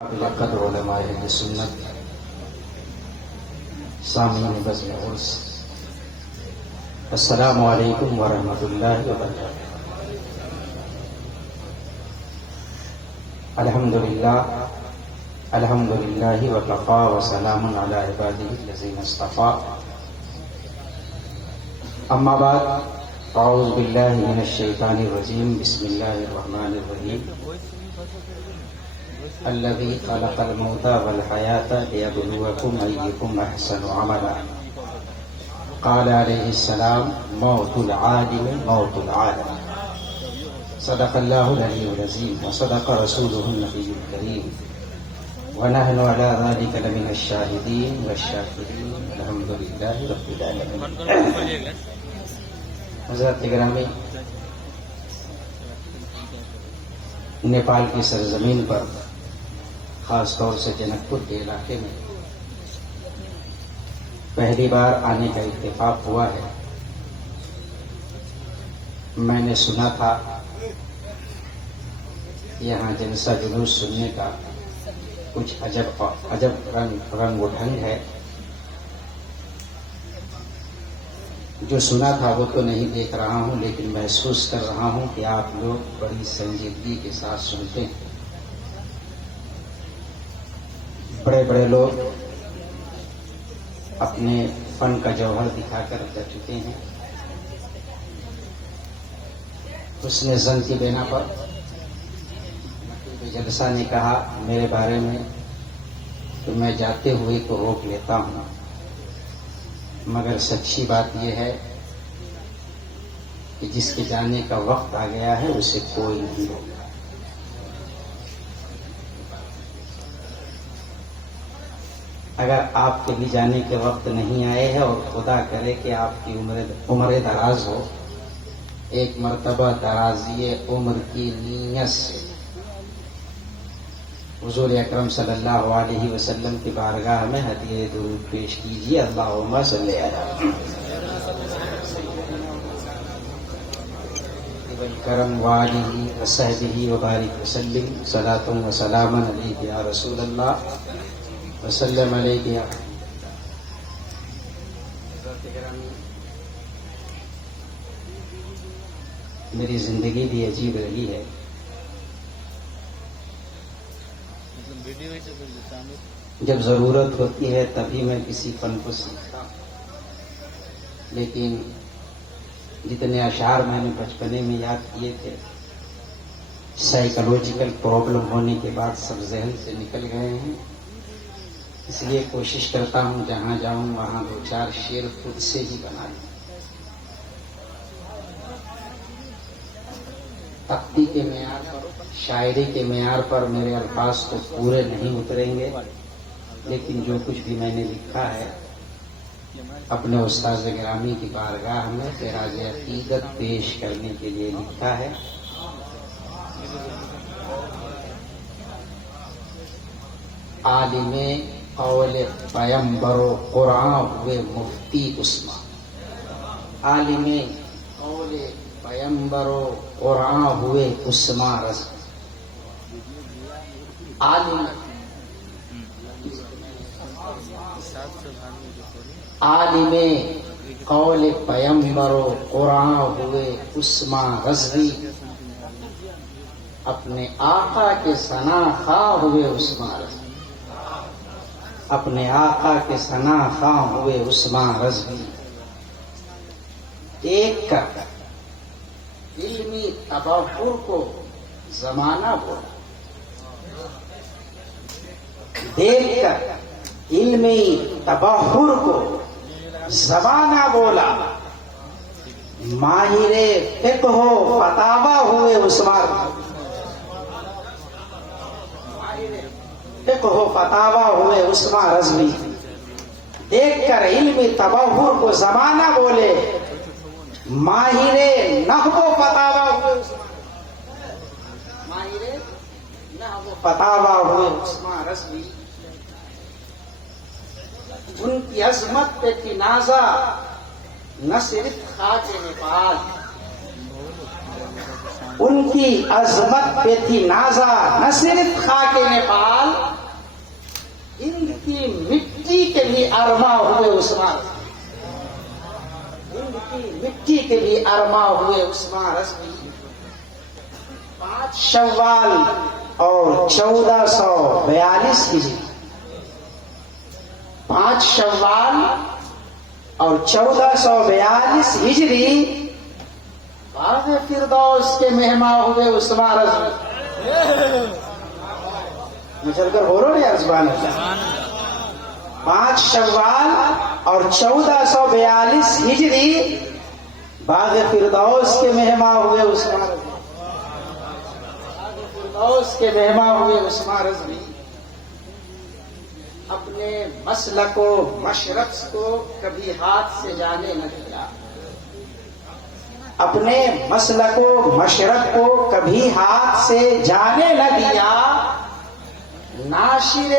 قدر علماء اہل سنت سامعین بزم عرس، السلام علیکم ورحمۃ اللہ وبرکاتہ۔ الحمد للہ وکفیٰ وسلام علی عبادہ الذین اصطفیٰ، اما بعد، اعوذ باللہ من الشیطان الرجیم، بسم اللہ الرحمن الرحیم۔ الذي خلق الموت والحياة ليبلوكم أيكم أحسن عملا، قال عليه السلام: موت العالم موت العالم، صدق الله العلي العظيم وصدق رسوله النبي الكريم، ونحن على ذلك لمن الشاهدين والشاكرين، الحمد لله رب العالمين۔ حضرات گرامی، نیپال کی سرزمین پر، خاص طور سے جنک پور کے علاقے میں پہلی بار آنے کا اتفاق ہوا ہے۔ میں نے سنا تھا یہاں جلسہ جلوس سننے کا کچھ عجب رنگ و ڈھنگ ہے۔ جو سنا تھا وہ تو نہیں دیکھ رہا ہوں، لیکن محسوس کر رہا ہوں کہ آپ لوگ بڑی سنجیدگی کے ساتھ سنتے ہیں۔ بڑے بڑے لوگ اپنے فن کا جوہر دکھا کر جا چکے ہیں۔ حسن زن کی بنا پر جلسہ نے کہا میرے بارے میں تو میں جاتے ہوئے کو روک لیتا ہوں، مگر سچی بات یہ ہے کہ جس کے جانے کا وقت آ گیا ہے اسے کوئی نہیں روکا۔ اگر آپ کے بھی جانے کے وقت نہیں آئے ہیں، اور خدا کرے کہ آپ کی عمر دراز ہو، ایک مرتبہ درازی عمر کی نیت سے حضور اکرم صلی اللہ علیہ وسلم کی بارگاہ میں ہدیہ درود پیش کیجیے۔ اللہم صلی علی کرم وآلہ وصحبہ وبارک وسلم، صلاۃ و سلام علیک یا رسول اللہ وسلم علیک یا میری زندگی بھی عجیب رہی ہے۔ جب ضرورت ہوتی ہے تبھی میں کسی فن کو سیکھتا ہوں، لیکن جتنے اشعار میں نے بچپنے میں یاد کیے تھے، سائیکولوجیکل پرابلم ہونے کے بعد سب ذہن سے نکل گئے ہیں۔ اس لیے کوشش کرتا ہوں جہاں جاؤں وہاں دو چار شعر خود سے ہی بنا لوں۔ تختی کے معیار پر، شاعری کے معیار پر میرے الفاظ تو پورے نہیں اتریں گے، لیکن جو کچھ بھی میں نے لکھا ہے اپنے استاذ گرامی کی بارگاہ میں خراج عقیدت پیش کرنے کے لیے لکھا ہے۔ عالم قول پیمبر و قرآن ہوئے مفتی عثمان، عالم قول پیمبر و قرآن ہوئے عثمان رضا، عالم قول پیمبر و قرآن ہوئے عثمان رضوی، اپنے آقا کے ثنا خواہ ہوئے عثمان رضوی، اپنے آقا کے ثنا خواہ ہوئے عثمان رضوی، دیکھ کر علمی تبحر کو زمانہ بولا، دیکھ کر علمی تبحر کو زمانہ بولا، ماہر فقہ و فتاوی ہوئے عثمان، فقہ و فتاوی ہوئے عثمان رضوی، دیکھ کر علمی تبحر کو زمانہ بولے، ماہر نحو و فتاوی ہوئے عثمان، ماہر نحو و فتاوی ہوئے عثمان رضوی۔ ان کی عظمت پہ تھی نازا نہ صرف خاک نیپال، ان کی عظمت پہ تھی نازا نہ صرف خاک نیپال، ان کی مٹی کے بھی ارما ہوئے عثمان، ان کی مٹی کے بھی ارما ہوئے عثمان رضوی۔ 5 شوال اور 1442 ہجری، 5 شوال اور 1442 ہجری باغ فردوس کے مہمان ہوئے عثمان رضوی۔ مچل کر بولو نا یار زبان ہے۔ 5 شوال اور 1442 ہجری باغ فردوس کے مہمان ہوئے عثمان رضوی، باغ فردوس کے مہمان ہوئے عثمان رضوی۔ اپنے مسلک و مشرق کو کبھی ہاتھ سے جانے نہ دیا، اپنے مسلک و مشرق کو کبھی ہاتھ سے جانے نہ دیا، ناشر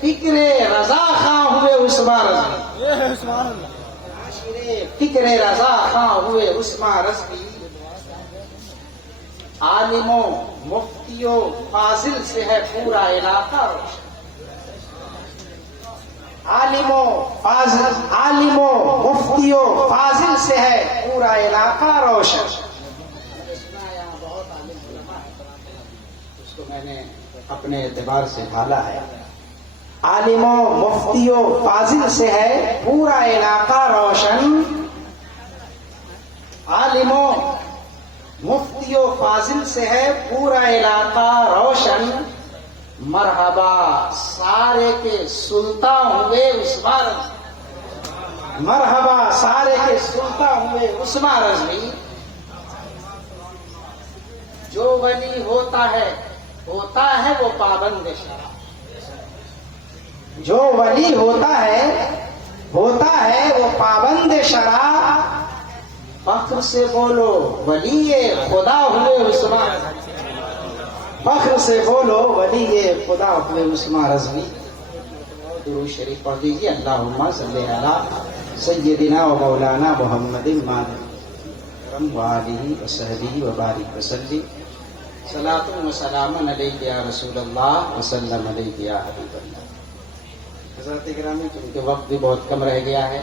فکر رضا خاں ہوئے عثمان رضوی، ناشر فکر رضا خاں ہوئے عثمان رضوی۔ عالموں مفتیوں فاضل سے ہے پورا علاقہ روشن، عالموں مفتیوں فاضل سے ہے پورا علاقہ روشن۔ بہت عالم علماء ہے، اس کو میں نے اپنے اعتبار سے ڈھالا ہے۔ عالموں مفتیوں فاضل سے ہے پورا علاقہ روشن، عالموں مفتیوں فاضل سے ہے پورا علاقہ روشن۔ مرحبا سارے کے سلطان ہوئے عثمان رضوی، مرحبا سارے کے سلطان ہوئے عثمان رضوی۔ جو ولی ہوتا ہے وہ پابند شرع، جو ولی ہوتا ہے وہ پابند شرع۔ فخر سے بولو ولی خدا ہوئے عثمان، فخر سے بولو ولی خدا ہوئے عثمان رضوی۔ درود شریف پڑھ دیجیے۔ اللہم صلی علی سیدنا و مولانا محمد و آلہ و صحبہ و بارک وسلم۔ صلاۃ و سلام علیک یا رسول اللہ وسلم علیک یا حبیب اللہ۔ حضرات گرامی، چونکہ وقت بھی بہت کم رہ گیا ہے،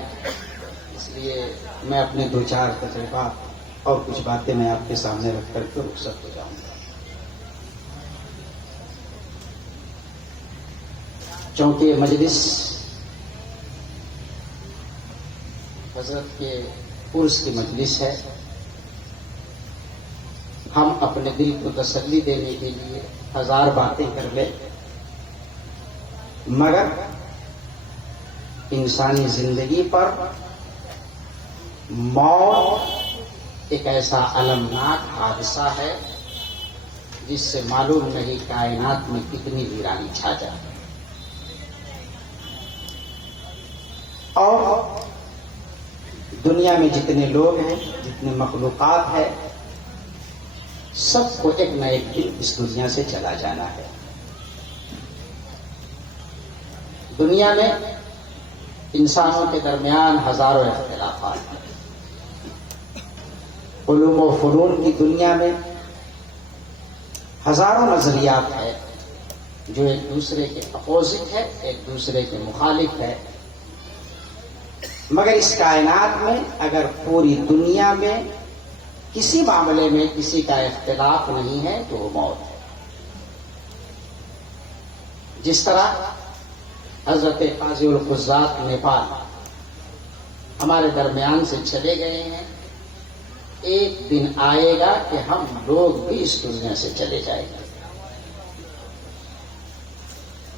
اس لیے میں اپنے 2-4 تجربات اور کچھ باتیں میں آپ کے سامنے رکھ کر کے رخصت ہو جاؤں گا۔ چونکہ مجلس حضرت کے عرس کی مجلس ہے، ہم اپنے دل کو تسلی دینے کے لیے 1000 باتیں کر لیں، مگر انسانی زندگی پر موت ایک ایسا المناک حادثہ ہے جس سے معلوم نہیں کائنات میں کتنی ویرانی چھا جائے، اور دنیا میں جتنے لوگ ہیں، جتنے مخلوقات ہیں، سب کو ایک نہ ایک دن اس دنیا سے چلا جانا ہے۔ دنیا میں انسانوں کے درمیان ہزاروں اختلافات ہیں، علوم و فنون کی دنیا میں ہزاروں نظریات ہیں جو ایک دوسرے کے اپوزٹ ہے، ایک دوسرے کے مخالف ہے، مگر اس کائنات میں اگر پوری دنیا میں کسی معاملے میں کسی کا اختلاف نہیں ہے تو وہ موت ہے۔ جس طرح حضرت قاضی القضات نیپال ہمارے درمیان سے چلے گئے ہیں، ایک دن آئے گا کہ ہم لوگ بھی اس دنیا سے چلے جائیں گے۔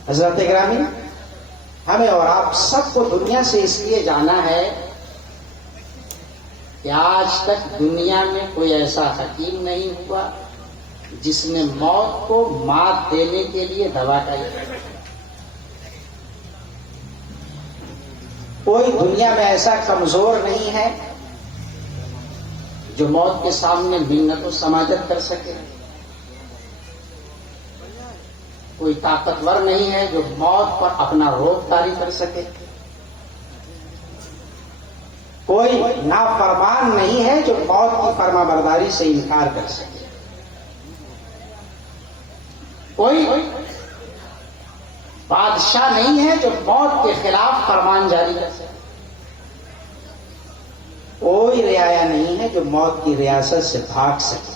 حضرت گرامی، ہمیں اور آپ سب کو دنیا سے اس لیے جانا ہے کہ آج تک دنیا میں کوئی ایسا حکیم نہیں ہوا جس نے موت کو مات دینے کے لیے دوا کا کوئی دنیا میں ایسا کمزور نہیں ہے جو موت کے سامنے منت و سماجت کر سکے، کوئی طاقتور نہیں ہے جو موت پر اپنا روک طاری کر سکے، کوئی نافرمان نہیں ہے جو موت کی فرما برداری سے انکار کر سکے۔ کوئی بادشاہ نہیں ہے جو موت کے خلاف فرمان جاری کر سکے. کوئی رعایا نہیں ہے جو موت کی ریاست سے بھاگ سکے.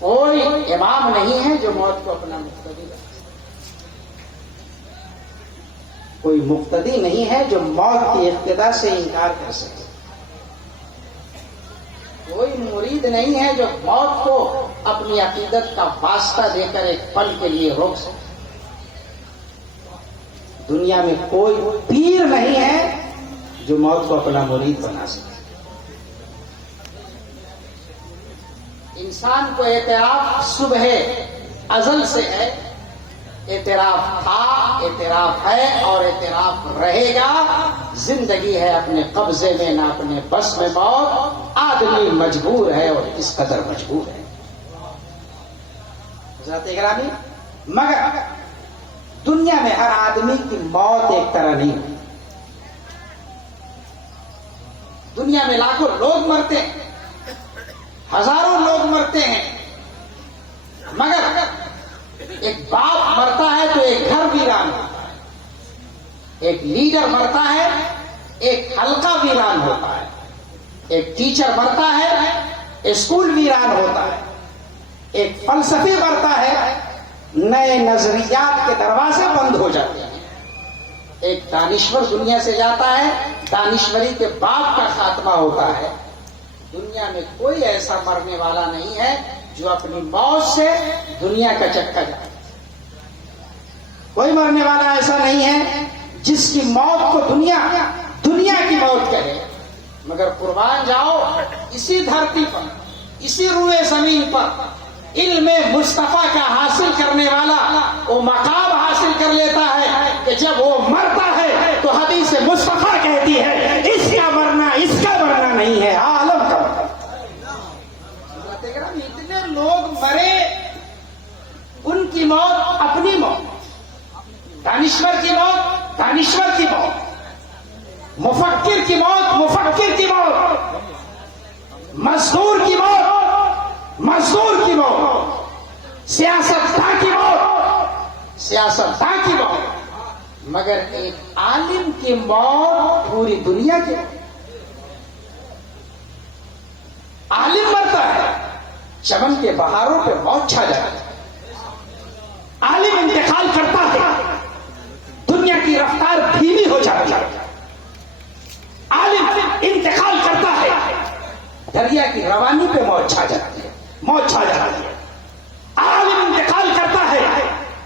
کوئی امام نہیں ہے جو موت کو اپنا مقتدی بنا سکے. کوئی مقتدی نہیں ہے جو موت کی اقتدا سے انکار کر سکے. کوئی مرید نہیں ہے جو موت کو اپنی عقیدت کا واسطہ دے کر ایک پل کے لیے روک سکے. دنیا میں کوئی پیر نہیں ہے جو موت کو اپنا مرید بنا سکے. انسان کو اعتراف صبح ازل سے ہے. اعتراف تھا، اعتراف ہے اور اعتراف رہے گا. زندگی ہے اپنے قبضے میں، نہ اپنے بس میں موت. آدمی مجبور ہے اور اس قدر مجبور ہے. حضرات گرامی، مگر دنیا میں ہر آدمی کی موت ایک طرح نہیں ہوتی. دنیا میں لاکھوں لوگ مرتے ہیں، ہزاروں لوگ مرتے ہیں، مگر ایک باپ مرتا ہے تو ایک گھر ویران ہوتا ہے. ایک لیڈر مرتا ہے، ایک حلقہ ویران ہوتا ہے. ایک ٹیچر مرتا ہے، اسکول ویران ہوتا ہے. ایک فلسفی مرتا ہے، نئے نظریات کے دروازے بند ہو جاتے ہیں. ایک دانشور دنیا سے جاتا ہے، دانشوری کے باپ کا خاتمہ ہوتا ہے. دنیا میں کوئی ایسا مرنے والا نہیں ہے جو اپنی موت سے دنیا کا چکا جائے. کوئی مرنے والا ایسا نہیں ہے جس کی موت کو دنیا کی موت کہے. مگر قربان جاؤ، اسی دھرتی پر، اسی روئے زمین پر علم مصطفیٰ کا حاصل کرنے والا وہ مقام حاصل کر لیتا ہے کہ جب وہ مرتا ہے تو حدیث مصطفیٰ کہتی ہے اس کا مرنا اس کا مرنا نہیں ہے، عالم کا مرنا. اتنے لوگ مرے، ان کی موت اپنی موت. دانشور کی موت دانشور کی موت، مفکر کی موت مفکر کی موت، مزدور کی موت مزدور کی موت، سیاستداں کی موت سیاستداں کی موت. مگر ایک عالم کی موت پوری دنیا کی. عالم مرتا ہے، چمن کے بہاروں پہ موت چھا جاتی ہے. عالم انتقال کرتا ہے، دنیا کی رفتار دھیمی ہو جاتی ہے. عالم انتقال کرتا ہے، دریا کی روانی پہ موت چھا جاتی ہے. موت چھا جاتی ہے. عالم انتقال کرتا ہے،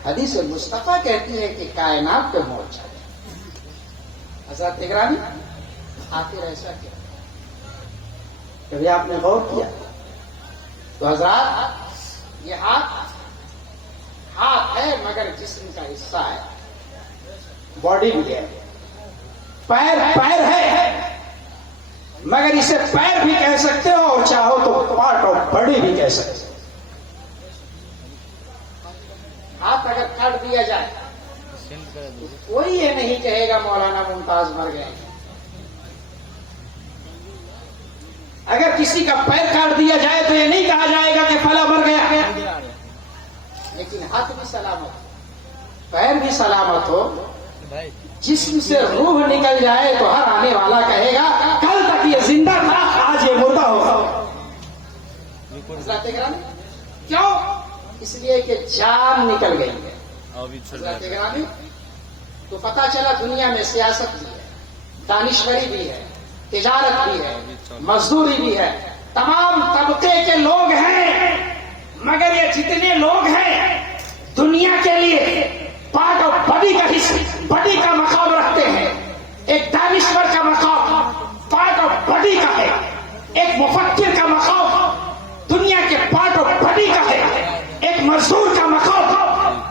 حدیث مصطفیٰ کہتی ہے کہ کائنات پہ موت چھا جاتی ہے. حضرات گرامی، آخر ایسا کیا؟ کبھی آپ نے غور کیا؟ تو حضرات، یہ ہاتھ ہے مگر جسم کا حصہ ہے، باڈی بھی ہے. پیر ہے مگر اسے پیر بھی کہہ سکتے ہو اور چاہو تو پارٹ آف باڈی بھی کہہ سکتے ہو. ہاتھ اگر کاٹ دیا جائے تو کوئی یہ نہیں کہے گا مولانا ممتاز مر گئے. اگر کسی کا پیر کاٹ دیا جائے تو یہ نہیں کہا جائے گا کہ فلاں مر گیا. لیکن ہاتھ بھی سلامت ہو، پیر بھی سلامت ہو، جسم سے روح نکل جائے تو ہر آنے والا کہے گا کل تک یہ زندہ تھا، آج یہ مردہ ہوگا. کیوں؟ اس لیے کہ جان نکل گئی ہے. تو پتا چلا دنیا میں سیاست بھی ہے، دانشوری بھی ہے، تجارت بھی ہے، مزدوری بھی ہے، تمام طبقے کے لوگ ہیں. مگر یہ جتنے لوگ ہیں دنیا کے لیے پارٹ آف باڈی کا حصہ، باڈی کا مقام رکھتے ہیں. ایک دانشور کا مقام پارٹ آف باڈی کا ہے، ایک مفکر کا مقام دنیا کے پارٹ آف باڈی کا ہے، ایک مزدور کا مقام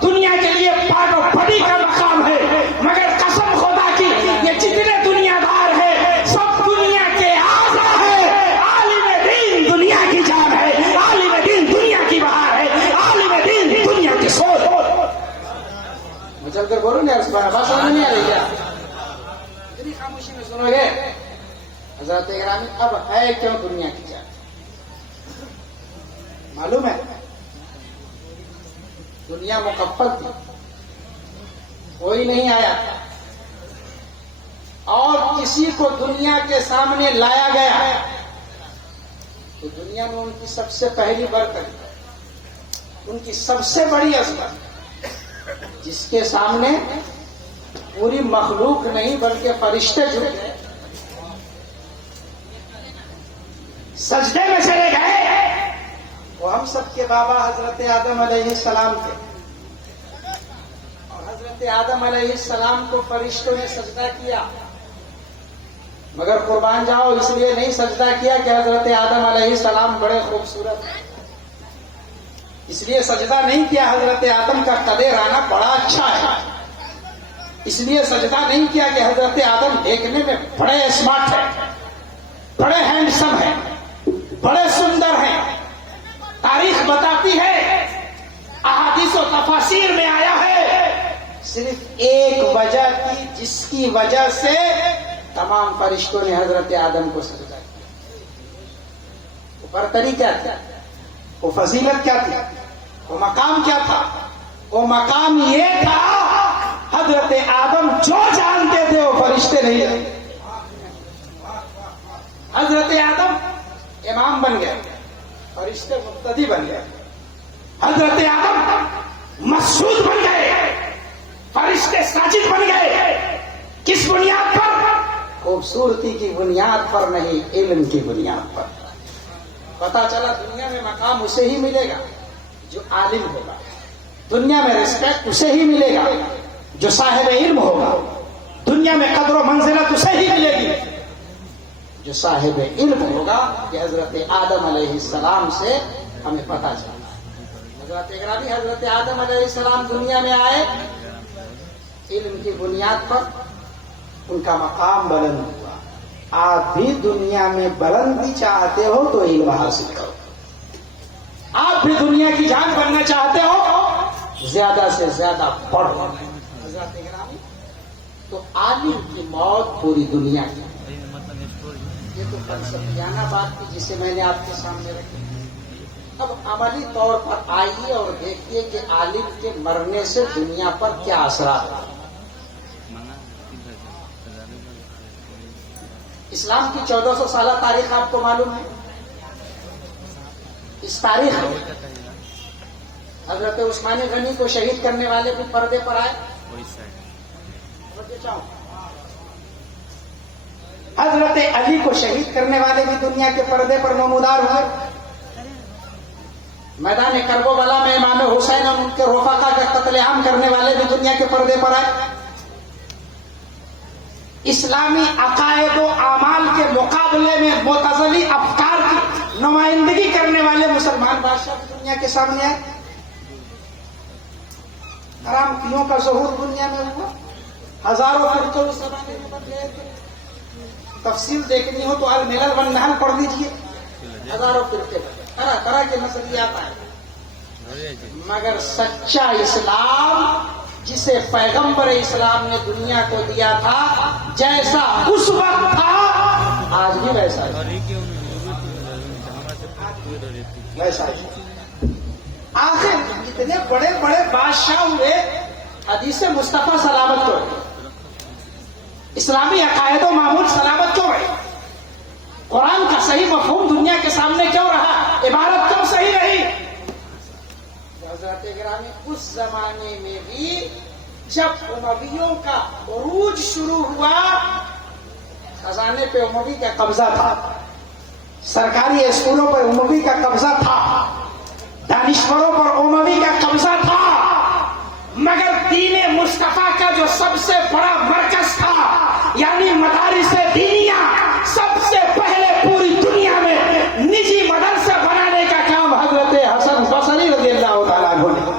دنیا کے لیے پارٹ آف باڈی کا مقام ہے. مگر قسم خدا کی یہ جتنے دنیا دار ہیں سب دنیا کے اعضا ہے. عالم دین دنیا کی جان ہے، عالم دین دنیا کی بہار ہے، عالم دین دنیا کی سوچ. چل کر بولو نا، بات سمجھ نہیں آ رہی کیا؟ اتنی خاموشی میں سنو گے. حضرت گرامی، اب ہے کیوں دنیا کی جان؟ معلوم ہے دنیا مکفل تھی، کوئی نہیں آیا تھا، اور کسی کو دنیا کے سامنے لایا گیا تو دنیا میں ان کی سب سے پہلی برکت، ان کی سب سے بڑی عظمت، جس کے سامنے پوری مخلوق نہیں بلکہ فرشتے جھک گئے، سجدے میں چلے گئے، وہ ہم سب کے بابا حضرت آدم علیہ السلام تھے، اور حضرت آدم علیہ السلام کو فرشتوں نے سجدہ کیا، مگر قربان جاؤ اس لیے نہیں سجدہ کیا کہ حضرت آدم علیہ السلام بڑے خوبصورت ہیں، اس لیے سجدہ نہیں کیا حضرت آدم کا قد رانہ بڑا اچھا ہے، اس لیے سجدہ نہیں کیا کہ حضرت آدم دیکھنے میں بڑے اسمارٹ ہیں، بڑے ہینڈسم ہیں، بڑے سندر ہیں۔ تاریخ بتاتی ہے، احادیث و تفاسیر میں آیا ہے، صرف ایک وجہ تھی جس کی وجہ سے تمام فرشتوں نے حضرت آدم کو سجدہ کیا۔ وہ برتری کیا تھی؟ وہ فضیلت کیا تھی؟ وہ مقام کیا تھا؟ وہ مقام یہ تھا، حضرت آدم جو جانتے تھے وہ فرشتے نہیں جانتے۔ حضرت آدم امام بن گئے، فرشتے مقتدی بن گئے۔ حضرت آدم مسجود بن گئے، فرشتے ساجد بن گئے۔ کس بنیاد پر؟ خوبصورتی کی بنیاد پر نہیں، علم کی بنیاد پر۔ پتا چلا دنیا میں مقام اسے ہی ملے گا جو عالم ہوگا، دنیا میں ریسپیکٹ اسے ہی ملے گا جو صاحب علم ہوگا، دنیا میں قدر و منزلت اسے ہی ملے گی جو صاحب علم ہوگا۔ کہ حضرت آدم علیہ السلام سے ہمیں پتا چلا، حضرت گرامی حضرت آدم علیہ السلام دنیا میں آئے، علم کی بنیاد پر ان کا مقام بلند ہوا۔ آپ بھی دنیا میں بلندی چاہتے ہو تو علم حاصل کرو، آپ بھی دنیا کی جان بننا چاہتے ہو زیادہ سے زیادہ پڑھو۔ حضرت گرامی تو عالم کی موت پوری دنیا کی، یہ تو فلسفیانہ بات تھی جسے میں نے آپ کے سامنے رکھی۔ اب عملی طور پر آئیے اور دیکھیے کہ عالم کے مرنے سے دنیا پر کیا اثرات ہیں۔ اسلام کی 1400 سالہ تاریخ آپ کو معلوم ہے؟ اس تاریخ میں حضرت عثمان غنی کو شہید کرنے والے بھی پردے پر آئے، حضرت علی کو شہید کرنے والے بھی دنیا کے پردے پر نمودار ہوئے، میدان کربلا میں امام حسین اور ان کے رفقا کا قتل عام کرنے والے بھی دنیا کے پردے پر آئے۔ اسلامی عقائد و اعمال کے مقابلے میں معتزلی افکار کی نمائندگی کرنے والے مسلمان بادشاہ بھی دنیا کے سامنے آئے۔ حرام پیوں کا ظہور دنیا میں ہوا، ہزاروں فرقے اس زمانے میں بن گئے تھے۔ تفصیل دیکھنی ہو تو الملل والنحل پڑھ لیجیے، ہزاروں فرقے طرح طرح کے نظریات آئے، مگر سچا اسلام جسے پیغمبر اسلام نے دنیا کو دیا تھا، جیسا اس وقت تھا آج بھی ویسا ہی۔ آخر اتنے بڑے بڑے بادشاہ ہوئے، حدیث مصطفیٰ سلامت کیوں رہے؟ اسلامی عقائد و معمول سلامت کیوں رہے؟ قرآن کا صحیح مفہوم دنیا کے سامنے کیوں رہا؟ عبارت کیوں صحیح رہی؟ حضرت گرامی اس زمانے میں بھی جب امویوں کا عروج شروع ہوا، خزانے پہ اموی کا قبضہ تھا، سرکاری اسکولوں پر اموی کا قبضہ تھا، دانشوروں پر اموی کا قبضہ تھا، مگر دین مصطفیٰ کا جو سب سے بڑا مرکز تھا یعنی مدارس دینیہ، سب سے پہلے پوری دنیا میں نجی مدرسے بنانے کا کام حضرت حسن بصری رضی اللہ تعالیٰ عنہ نے۔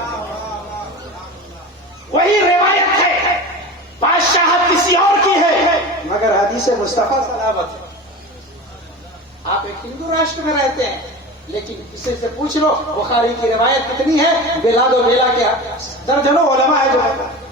وہی روایت ہے، بادشاہت کسی اور کی ہے مگر حدیث مصطفیٰ سلامت ہے۔ آپ ایک ہندو راشٹر میں رہتے ہیں، لیکن کسی سے پوچھ لو بخاری کی روایت کتنی ہے، بلا دو بیلا کے درجنوں علماء ہے جو کہتا ہے۔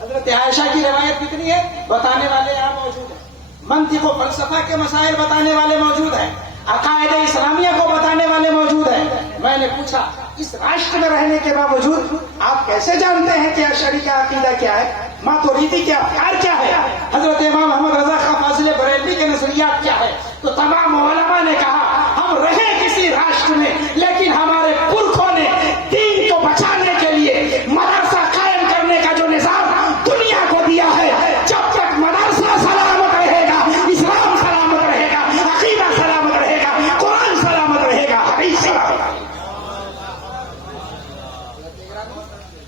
حضرت عائشہ کی روایت کتنی ہے، بتانے والے یہاں موجود ہیں۔ منطق و فلسفہ کے مسائل بتانے والے موجود ہیں، عقائد اسلامیہ کو بتانے والے موجود ہیں۔ میں نے پوچھا اس راشٹر میں رہنے کے باوجود آپ کیسے جانتے ہیں کہ اشعری کا عقیدہ کیا ہے، ماتوریدی کے افکار کیا ہے، حضرت امام محمد رضا خان فاضل بریلوی کے نظریات کیا ہے؟ تو تمام علماء نے کہا ہم رہے کسی راشٹر میں، لیکن ہمارے پرکھوں نے دین کو بچانے کے لیے مدرسہ قائم کرنے کا جو نظام دنیا کو دیا ہے، جب تک مدرسہ سلامت رہے گا، اسلام سلامت رہے گا، عقیدہ سلامت رہے گا، قرآن سلامت رہے گا، حدیث سلامت رہے گا۔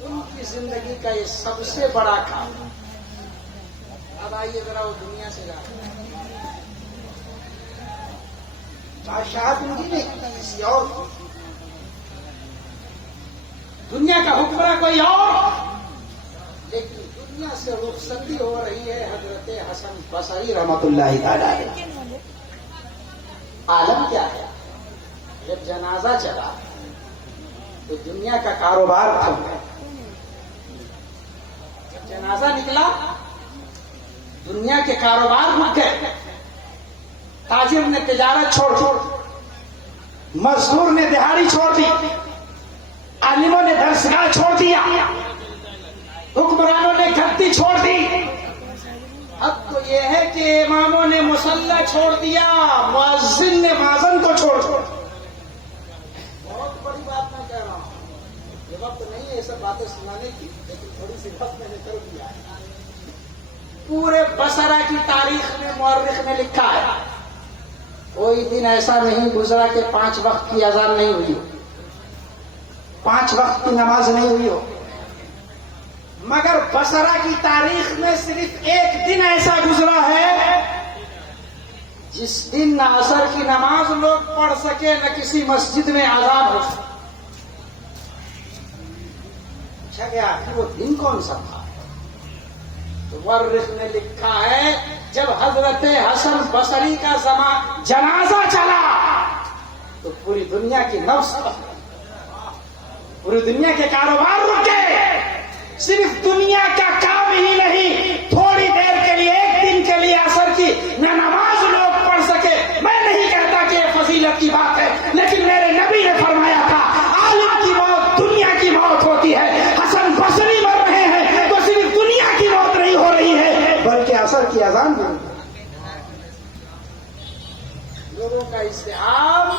ان کی زندگی کا یہ سب سے بڑا کام۔ اب آئیے ذرا وہ دنیا سے جا بادشاہت ان کی نہیں، کسی اور دنیا کا حکمراں کوئی اور، لیکن دنیا سے رخصتی ہو رہی ہے حضرت حسن بصری رحمۃ اللہ تعالی علیہ۔ عالم کیا ہے؟ جب جنازہ چلا تو دنیا کا کاروبار تھم گیا، جب جنازہ نکلا دنیا کے کاروبار رک گئے، تاجر نے تجارت چھوڑ مزدور نے دہاڑی چھوڑ دی، عالموں نے درسگاہ چھوڑ دیا، حکمرانوں نے گھٹی چھوڑ دی۔ اب تو یہ ہے کہ اماموں نے مصلی چھوڑ دیا، مؤذن نے مازن کو چھوڑ دیا۔ بہت بڑی بات میں کہہ رہا ہوں، یہ وقت نہیں ہے یہ سب باتیں سنانے کی، لیکن تھوڑی سی وقت میں نے کر دیا ہے۔ پورے بصرہ کی تاریخ میں مورخ نے لکھا ہے کوئی دن ایسا نہیں گزرا کہ 5 وقت کی اذان نہیں ہوئی ہو، 5 وقت کی نماز نہیں ہوئی ہو، مگر بصرہ کی تاریخ میں صرف ایک دن ایسا گزرا ہے جس دن نہ عصر کی نماز لوگ پڑھ سکے، نہ کسی مسجد میں اذان ہو سکے۔ پوچھا گیا کہ وہ دن کون سا تھا؟ تو مورخ نے لکھا ہے جب حضرت حسن بصری کا جنازہ چلا تو پوری دنیا کی نفس، پوری دنیا کے کاروبار رک گئے۔ صرف دنیا کا کام ہی نہیں، تھوڑی دیر کے لیے، ایک دن کے لیے عصر کی نہ نماز لوگ پڑھ سکے۔ میں نہیں کہتا کہ یہ فضیلت کی بات ہے، لیکن میرے نبی نے فرمایا تھا عالم کی موت دنیا کی موت ہوتی ہے۔ حسن بصری مر رہے ہیں تو صرف دنیا کی موت نہیں ہو رہی ہے بلکہ عصر کی اذان بھی۔ لوگوں کا ازدحام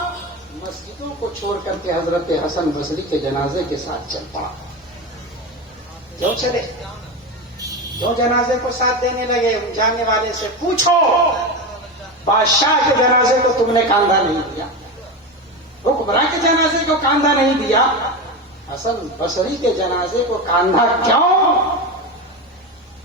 مسجدوں کو چھوڑ کر کے حضرت حسن بصری کے جنازے کے ساتھ چل پڑا۔ جو چلے، جو جنازے کو ساتھ دینے لگے، جانے والے سے پوچھو بادشاہ کے جنازے کو تم نے کاندھا نہیں دیا، حکمراں کے جنازے کو کاندھا نہیں دیا، حسن بصری کے جنازے کو کاندھا کیوں؟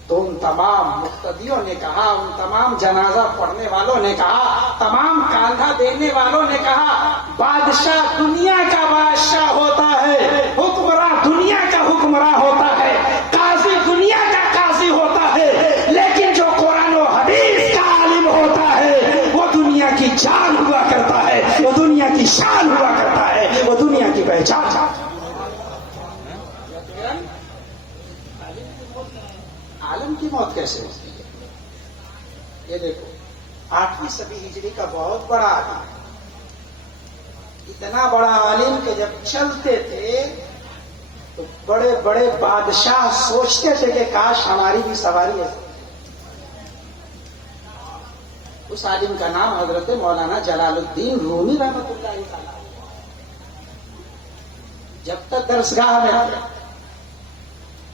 تو ان تمام مقتدیوں نے کہا، ان تمام جنازہ پڑھنے والوں نے کہا، تمام کاندھا دینے والوں نے کہا بادشاہ دنیا کا بادشاہ ہوتا ہے، حکمراں دنیا کا حکمراں ہوتا ہے، قاضی دنیا کا قاضی ہوتا ہے، لیکن جو قرآن و حدیث کا عالم ہوتا ہے وہ دنیا کی جان ہوا کرتا ہے، وہ دنیا کی شان ہوا کرتا ہے، وہ دنیا کی پہچان۔ عالم کی موت کیسے ہوتی ہے؟ یہ دیکھو 8ویں صدی ہجری کا بہت بڑا عالم، اتنا بڑا عالم کہ جب چلتے تھے تو بڑے بڑے بادشاہ سوچتے تھے کہ کاش ہماری بھی سواری ہے۔ اس عالم کا نام حضرت مولانا جلال الدین رومی رحمۃ اللہ تعالی۔ جب تک درسگاہ میں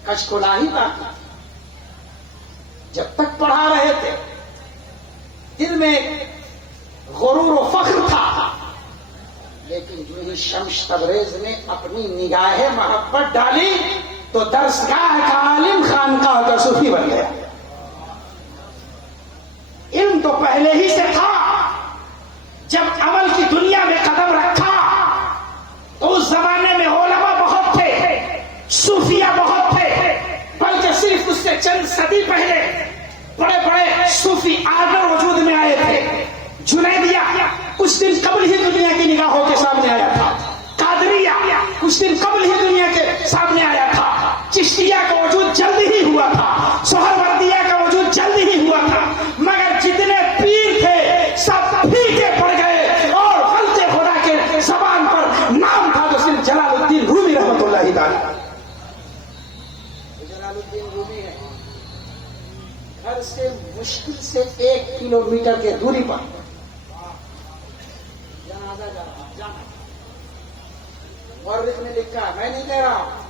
کچکلاہی باقی، جب تک پڑھا رہے تھے دل میں غرور و فخر تھا، لیکن جو ہی شمس تبریز نے اپنی نگاہ محبت ڈالی تو درسگاہ کا عالم خانقاہ کا صوفی بن گیا۔ علم تو پہلے ہی سے تھا، جب عمل کی دنیا میں قدم رکھا تو اس زمانے میں علماء بہت تھے، صوفیہ بہت تھے، بلکہ صرف اس سے چند صدی پہلے بڑے بڑے صوفی آگر وجود میں آئے تھے۔ جنیدیہ کچھ دن قبل ہی دنیا کی نگاہوں کے سامنے آیا تھا، قادریہ کچھ دن قبل ہی دنیا کے سامنے آیا تھا، چشتیہ کا وجود جلد ہی ہوا تھا، سہروردیہ کا وجود جلد ہی ہوا تھا، مگر جتنے پیر تھے سب پھیکے پڑ گئے اور خلق خدا کے زبان پر نام تھا تو صرف جلال الدین جلال الدین رومی ہے، گھر سے مشکل سے 1 کلومیٹر کی دوری پر جنازہ جانا۔ مورخ نے لکھا، میں نہیں کہہ رہا ہوں،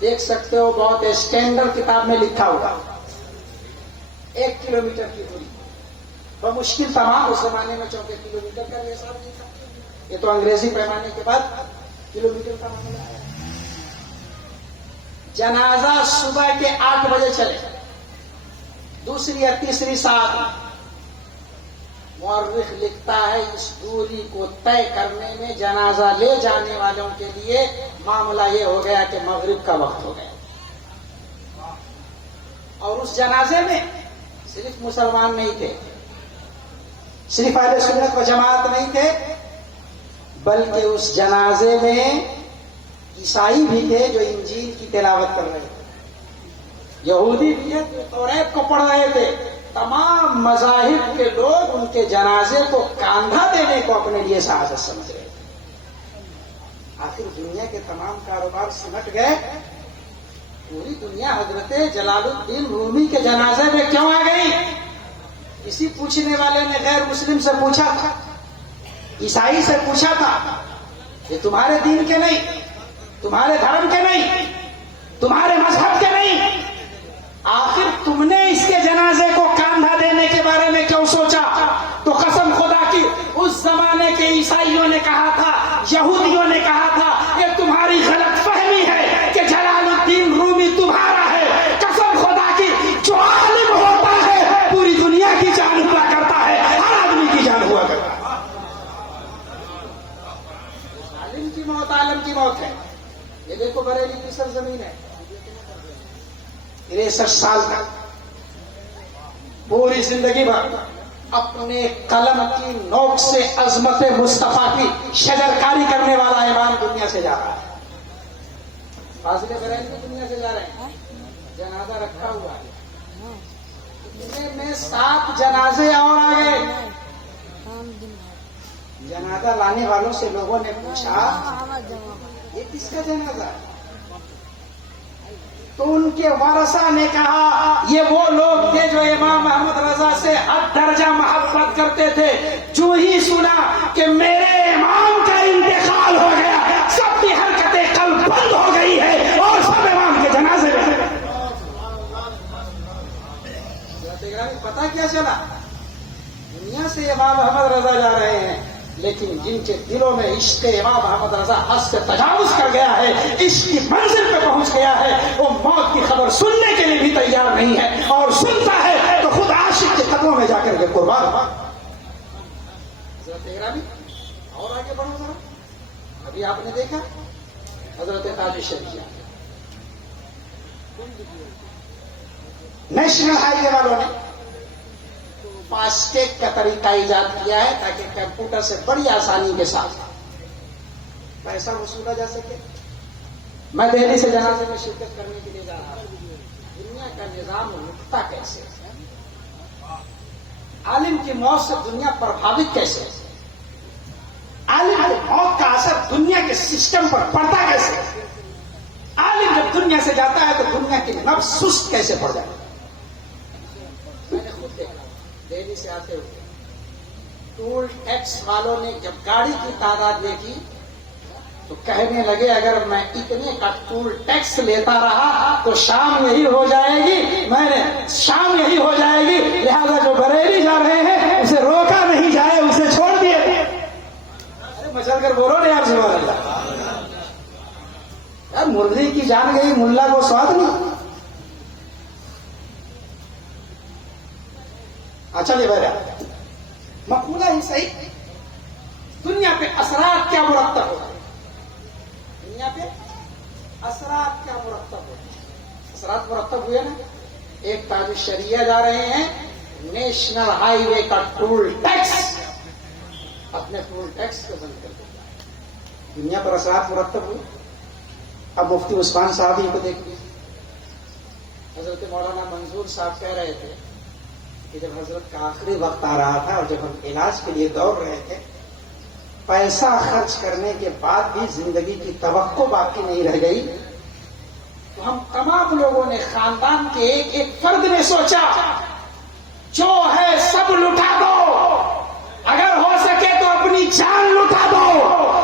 دیکھ سکتے ہو بہت اسٹینڈرڈ کتاب میں لکھا ہوگا، 1 کلومیٹر کی دوری بمشکل تمام، اس زمانے میں 34 کلومیٹر کا حساب نہیں تھا، یہ تو انگریزی پیمانے کے بعد کلومیٹر کا معاملہ آیا۔ جنازہ صبح کے 8 بجے چلے، دوسری یا تیسری ساتھ، مورخ لکھتا ہے اس دوری کو طے کرنے میں جنازہ لے جانے والوں کے لیے معاملہ یہ ہو گیا کہ مغرب کا وقت ہو گیا، اور اس جنازے میں صرف مسلمان نہیں تھے، صرف اہل سنت و جماعت نہیں تھے، بلکہ اس جنازے میں عیسائی بھی تھے جو انجیل کی تلاوت کر رہے تھے، یہودی بھی تھے جو توریت کو پڑھ رہے تھے، تمام مذاہب کے لوگ ان کے جنازے کو کاندھا دینے کو اپنے لیے سعادت سمجھ رہے تھے۔ آخر دنیا کے تمام کاروبار سمٹ گئے، پوری دنیا حضرت جلال الدین رومی کے جنازے میں کیوں آ گئی؟ کسی پوچھنے والے نے غیر مسلم سے پوچھا تھا، عیسائی سے پوچھا تھا، یہ تمہارے دین کے نہیں، تمہارے دھرم کے نہیں، تمہارے مذہب کے نہیں، آخر تم نے اس کے جنازے کو کاندھا دینے کے بارے میں کیوں سوچا؟ تو قسم خدا کی اس زمانے کے عیسائیوں نے کہا تھا، یہودیوں نے کہا تھا، یہ تمہاری غلط فہمی ہے کہ جلال الدین رومی تمہارا ہے۔ قسم خدا کی جو عالم ہوتا ہے پوری دنیا کی جان ہوا کرتا ہے، ہر آدمی کی جان ہوا کرتا ہے۔ عالم کی موت عالم کی موت ہے۔ یہ دیکھو بریلی کی سرزمین ہے، 63 سال تک پوری زندگی بھر اپنے قلم کی نوک سے عظمت مصطفیٰ کی شجرکاری کرنے والا امام دنیا سے جا رہا ہے۔ فاضل بریلوی دنیا سے جا رہے ہیں، جنازہ رکھا ہوا ہے، اتنے میں 7 جنازے اور آ گئے۔ جنازہ لانے والوں سے لوگوں نے پوچھا یہ کس کا جنازہ ہے؟ تو ان کے ورثہ نے کہا یہ وہ لوگ تھے جو امام محمد رضا سے حد درجہ محبت کرتے تھے، جو ہی سنا کہ میرے امام کا انتقال ہو گیا سب کی حرکتیں قلب بند ہو گئی ہے اور سب امام کے جنازے میں۔ پتا کیا چلا؟ دنیا سے امام محمد رضا جا رہے ہیں، لیکن جن کے دلوں میں عشق امام محمد رضا حد سے تجاوز کر گیا ہے، عشق کی منزل پہ پہنچ گیا ہے، وہ موت کی خبر سننے کے لیے بھی تیار نہیں ہے، اور سنتا ہے تو خود عاشق کے قدموں میں جا کر کے قربان ہوا۔ حضرت اگرامی اور آگے بڑھو ذرا، ابھی آپ نے دیکھا حضرت تاج الشریعہ نیشنل ہائی وے والوں نے فاسٹیگ کا طریقہ ایجاد کیا ہے تاکہ کمپیوٹر سے بڑی آسانی کے ساتھ پیسہ وصولا جا سکے۔ میں دہلی سے جنازے میں شرکت کرنے کے لیے جا رہا ہوں، دنیا کا نظام رکتا کیسے، عالم کی موت سے دنیا پربھاوت کیسے، عالم کی موت کا اثر دنیا کے سسٹم پر پڑتا کیسے، عالم جب دنیا سے جاتا ہے تو دنیا کی نبض سست کیسے پڑ جاتی ہے۔ میں نے خود دیکھا دہلی سے آتے ہوئے، ٹول ٹیکس والوں نے جب گاڑی کی تعداد دیکھی تو کہنے لگے اگر میں اتنے کا ٹول ٹیکس لیتا رہا تو شام یہی ہو جائے گی، میں نے شام یہی ہو جائے گی، لہذا جو بریلی جا رہے ہیں اسے روکا نہیں جائے، اسے چھوڑ دیے۔ ارے مچل کر بولو نا یار، سبحان اللہ یار، مرغی کی جان گئی ملا کو سواد نہیں۔ اچھا جی بھائی، مقولہ ہی صحیح، دنیا پہ اثرات کیا مرتب ہوگا، دنیا پہ اثرات کیا مرتب ہوگا، اثرات مرتب ہوئے نا۔ ایک تاج الشریعہ جا رہے ہیں، نیشنل ہائی وے کا ٹول ٹیکس، اپنے ٹول ٹیکس کو بند کر دیا، دنیا پر اثرات مرتب ہوئے۔ اب مفتی عثمان صاحب ہی کو دیکھیے، حضرت مولانا منظور صاحب کہہ رہے تھے کہ جب حضرت کا آخری وقت آ رہا تھا اور جب ہم علاج کے لیے دوڑ رہے تھے، پیسہ خرچ کرنے کے بعد بھی زندگی کی توقع باقی نہیں رہ گئی، تو ہم تمام لوگوں نے خاندان کے ایک ایک فرد نے سوچا جو ہے سب لٹا دو، اگر ہو سکے تو اپنی جان لٹا دو،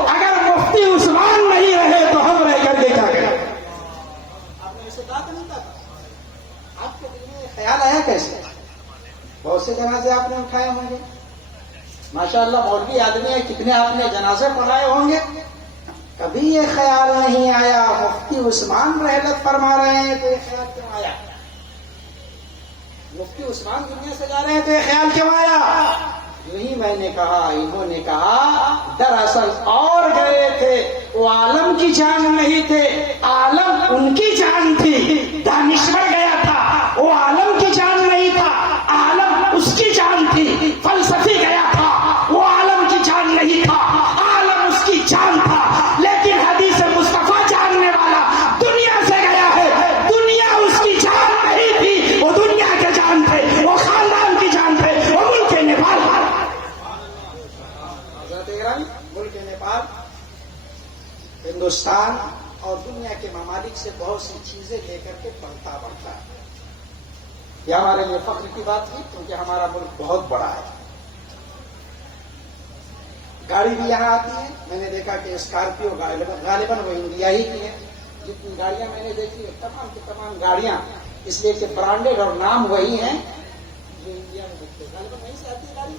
اگر مفتی عثمان نہیں رہے تو ہم رہ کر کے کیا کریں؟ آپ نے اسے کہا تو نہیں کہا؟ آپ کے دل میں خیال آیا کیسے؟ بہت سے جنازے آپ نے اٹھائے ہوں گے، ماشاءاللہ مولوی آدمی ہے، کتنے آپ نے جنازے پڑھائے ہوں گے، کبھی یہ خیال نہیں آیا مفتی عثمان رحلت فرما رہے ہیں تو یہ خیال کیوں آیا؟ مفتی عثمان دنیا سے جا رہے ہیں تو یہ خیال کیوں آیا؟ یوں ہی میں نے کہا، انہوں نے کہا دراصل اور گئے تھے، وہ عالم کی جان نہیں تھے، عالم ان کی جان تھی۔ دانشور گیا تھا، وہ عالم کی جان نہیں تھا، عالم اس کی جان تھی۔ فلسفی گیا تھا، وہ عالم کی جان نہیں تھا، عالم اس کی جان تھا۔ لیکن حدیث مصطفیٰ جاننے والا دنیا سے گیا ہے، دنیا اس کی جان نہیں تھی، وہ دنیا کے جان تھے، وہ خاندان کی جان تھے، وہ ملک نیپال، ملک نیپال، ہندوستان اور دنیا کے ممالک سے بہت سی چیزیں لے کر کے بڑھتا ہے۔ یہ ہمارے لیے فخر کی بات تھی کیونکہ ہمارا ملک بہت بڑا ہے۔ گاڑی بھی یہاں آتی ہے، میں نے دیکھا کہ اسکارپیو غالباً وہ انڈیا ہی کی ہے، جتنی گاڑیاں میں نے دیکھی تمام کی تمام گاڑیاں اس لیے کہ برانڈیڈ اور نام وہی ہیں جو انڈیا میں بکتے ہیں۔ غالباً وہیں سے آتی ہے گاڑی،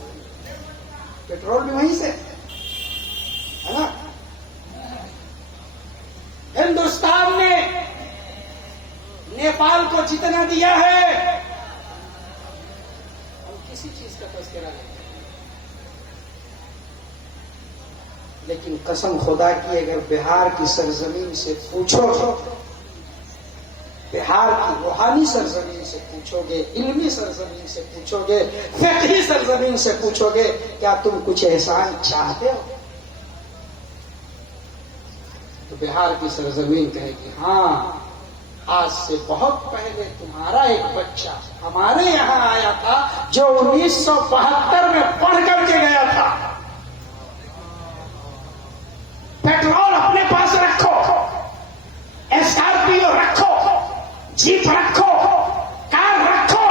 پیٹرول بھی وہیں سے ہے نا۔ ہندوستان نے نیپال کو جتنا دیا ہے ہم کسی چیز کا تذکرہ نہیں، لیکن قسم خدا کی اگر بہار کی سرزمین سے پوچھو، بہار کی روحانی سرزمین سے پوچھو گے، علمی سرزمین سے پوچھو گے، فقہی سرزمین سے پوچھو گے، کیا تم کچھ احسان چاہتے ہو؟ تو بہار کی سرزمین کہے گی ہاں، آج سے بہت پہلے تمہارا ایک بچہ ہمارے یہاں آیا تھا جو 1972 میں پڑھ کر کے گیا تھا۔ پیٹرول اپنے پاس رکھو، اسکارپیو رکھو، جیپ رکھو، کار رکھو،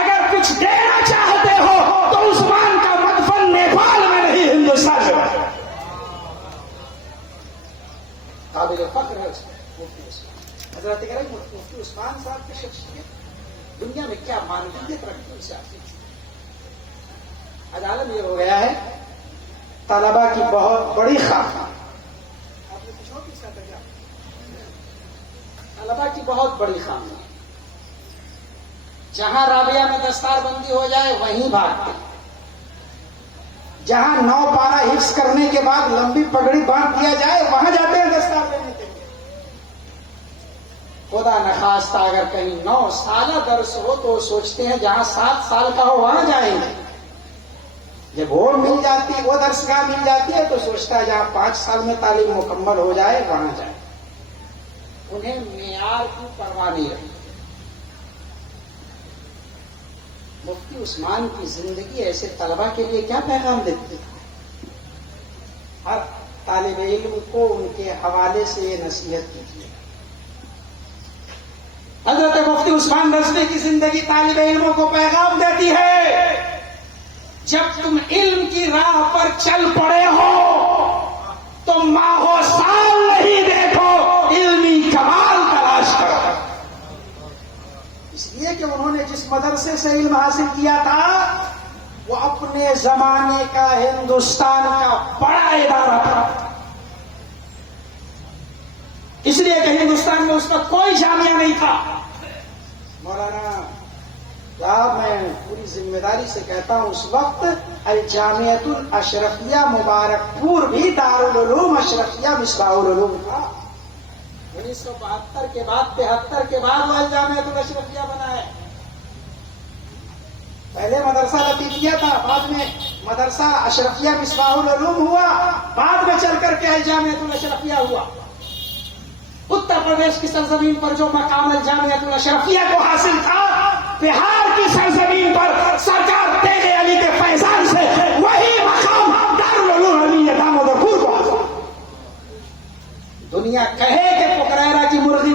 اگر کچھ دینا چاہتے ہو تو عثمان کا مدفن نیپال میں نہیں، ہندوستان میں۔ قابل فخر ہے مفتی عثمان حضرت کریم، مفتی عثمان صاحب کی شخصیت دنیا میں کیا مانویت رکھتی ہے، اسے آج عالم یہ ہو گیا ہے طلبا کی بہت بڑی خواہش، طلبا کی بہت بڑی خواہش، جہاں رابعہ میں دستار بندی ہو جائے وہیں بھاگتے، جہاں 9 پارہ حفظ کرنے کے بعد لمبی پگڑی باندھ دیا جائے وہاں جاتے ہیں دستار لینے کے لیے۔ خدا نخواستہ اگر کہیں 9 سالہ درس ہو تو سوچتے ہیں جہاں 7 سال کا ہو وہاں جائیں گے، جب وہ مل جاتی ہے، وہ درسگاہ مل جاتی ہے تو سوچتا ہے جہاں 5 سال میں تعلیم مکمل ہو جائے وہاں جائے۔ انہیں معیار کی پرواہ نہیں رہی۔ مفتی عثمان کی زندگی ایسے طلبا کے لیے کیا پیغام دیتی ہے؟ ہر طالب علم کو ان کے حوالے سے یہ نصیحت کیجیے۔ حضرت مفتی عثمان رضوی کی زندگی طالب علموں کو پیغام دیتی ہے، جب تم علم کی راہ پر چل پڑے ہو تو ماہو سال نہیں دیکھو، علمی کمال تلاش کرو۔ اس لیے کہ انہوں نے جس مدرسے سے علم حاصل کیا تھا وہ اپنے زمانے کا ہندوستان کا بڑا ادارہ تھا، اس لیے کہ ہندوستان میں اس کا کوئی جامعہ نہیں تھا۔ مولانا صاحب میں پوری ذمہ داری سے کہتا ہوں، اس وقت الجامعۃ الاشرفیہ مبارک پور بھی دارالعلوم اشرفیہ مصباح العلوم تھا۔ 1972 کے بعد 73 کے بعد وہ الجامعۃ الاشرفیہ بنا ہے۔ پہلے مدرسہ لطیفیہ تھا، بعد میں مدرسہ اشرفیہ مصباح العلوم ہوا، بعد میں چل کر کے الجامعۃ الاشرفیہ ہوا۔ اتر پردیش کی سرزمین پر جو مقام الجامعۃ الاشرفیہ کو حاصل تھا، بہار کی سرزمین پر سرکار تیغ علی کے فیضان سے وہی مقام دارالعلوم علیہ دامودپور کو حاصل۔ دنیا کہے کہ پکریرا کی مرغی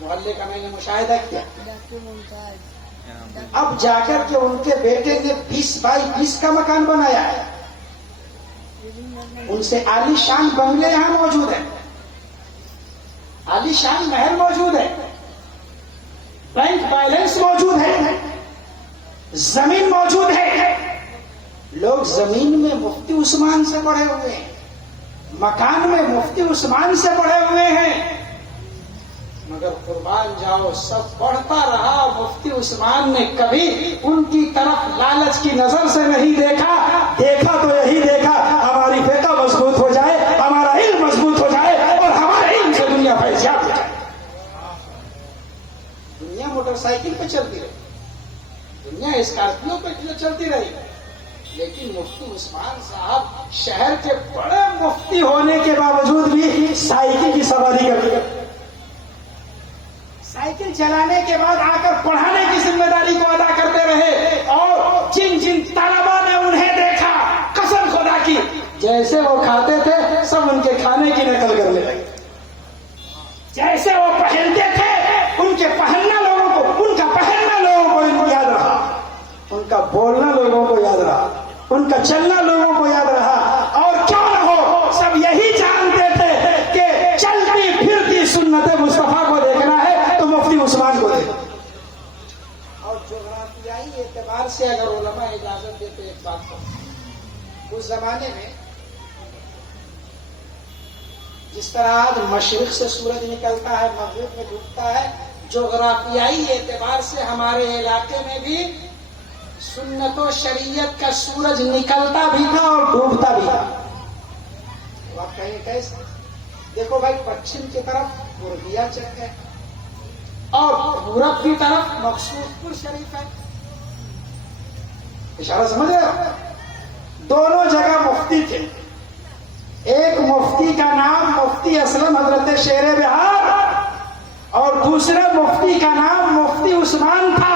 محلے کا میں نے مشاہدہ کیا. ڈاکٹر ممتاز. اب جا کر کے ان کے بیٹے نے 20 بائی 20 کا مکان بنایا ہے. ان سے عالی شان بنگلے یہاں موجود ہیں, عالی شان محل موجود ہے, بینک بیلنس موجود ہے, زمین موجود ہے. لوگ زمین میں مفتی عثمان سے پڑے ہوئے ہیں, مکان میں مفتی عثمان سے پڑے ہوئے ہیں, مگر قربان جاؤ سب بڑھتا رہا. مفتی عثمان نے کبھی ان کی طرف لالچ کی نظر سے نہیں دیکھا. دیکھا تو یہی دیکھا ہماری فقہ مضبوط ہو جائے, ہمارا علم مضبوط ہو جائے اور ہمارے علم سے دنیا فیضیاب ہو جائے. دنیا موٹر سائیکل پہ چلتی رہی, دنیا اسکارپیو پہ چلتی رہی, لیکن مفتی عثمان صاحب شہر کے بڑے مفتی ہونے کے باوجود بھی سائیکل کی سواری کرتے رہے. سائیکل چلانے کے بعد آ کر پڑھانے کی ذمہ داری کو ادا کرتے رہے, اور جن جن طلبا نے انہیں دیکھا قسم خدا کی جیسے وہ کھاتے تھے سب ان کے کھانے کی نقل کرنے لگے, جیسے وہ پہنتے تھے ان کے پہننا لوگوں کو, ان کا پہننا لوگوں کو یاد رہا, ان کا بولنا لوگوں کو یاد رہا, ان کا چلنا لوگوں کو یاد رہا. اور کیوں نہ ہو, سب یہی جانتے تھے کہ چلتی پھرتی سنت مصطفیٰ کو دیکھنا ہے تو مفتی عثمان کو دیکھنا. اور جغرافیائی اعتبار سے اگر علماء اجازت دیتے ایک بات کو, اس زمانے میں جس طرح آج مشرق سے سورج نکلتا ہے مغرب میں ڈوبتا ہے, جغرافیائی اعتبار سے ہمارے علاقے میں بھی سنت و شریعت کا سورج نکلتا بھی تھا اور ڈوبتا بھی تھا. آپ کہیں کیسے؟ دیکھو بھائی, پچھم کی طرف پوربیا چک ہے اور پورب کی طرف مقصود پور شریف ہے. اشارہ سمجھ رہے ہو؟ دونوں جگہ مفتی تھے. ایک مفتی کا نام مفتی اسلم حضرت شیر بہار اور دوسرے مفتی کا نام مفتی عثمان تھا.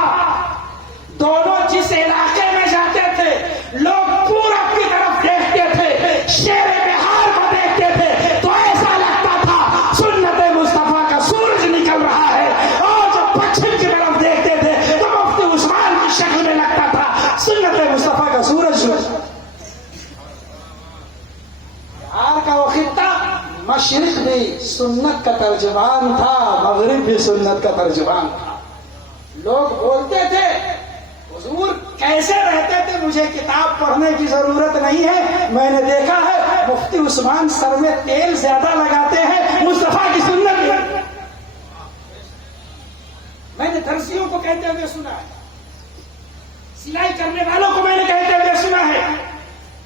دونوں جس علاقے میں جاتے تھے لوگ پورب کی طرف دیکھتے تھے, شیر بہار کو دیکھتے تھے تو ایسا لگتا تھا سنت مصطفیٰ کا سورج نکل رہا ہے, اور جب پچھم کی طرف دیکھتے تھے تو مفتی عثمان کی شکل میں لگتا تھا سنت مصطفیٰ کا سورج. بہار کا وہ خطہ مشرق بھی سنت کا ترجمان تھا, مغرب بھی سنت کا ترجمان تھا. لوگ بولتے تھے حضور کیسے رہتے تھے, مجھے کتاب پڑھنے کی ضرورت نہیں ہے, میں نے دیکھا ہے مفتی عثمان سر میں تیل زیادہ لگاتے ہیں مصطفیٰ کی سنت میں. میں نے درزیوں کو کہتے ہوئے سنا ہے, سلائی کرنے والوں کو میں نے کہتے ہوئے سنا ہے,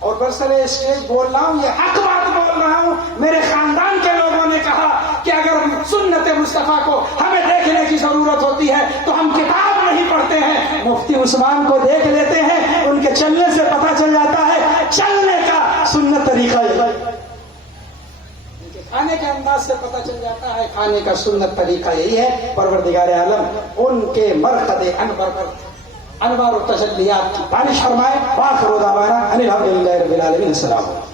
اور برسر اسٹیج بول رہا ہوں, یہ حق بات بول رہا ہوں. میرے خاندان کے لوگوں نے کہا کہ اگر سنت مصطفیٰ کو ہمیں دیکھنے کی ضرورت ہوتی ہے تو ہم کتاب نہیں پڑھتے ہیں, مفتی عثمان کو دیکھ لیتے ہیں, ان کے چلنے سے پتہ چل جاتا ہے چلنے کا سنت طریقہ یہ, ان کے کھانے کے انداز سے پتہ چل جاتا ہے کھانے کا سنت طریقہ یہی ہے. پروردگار عالم ان کے مرقد انور پر انوار و تجلیات کی بارش فرمائے. وآخر دعوانا ان الحمد للہ رب العالمین. السلام علیکم.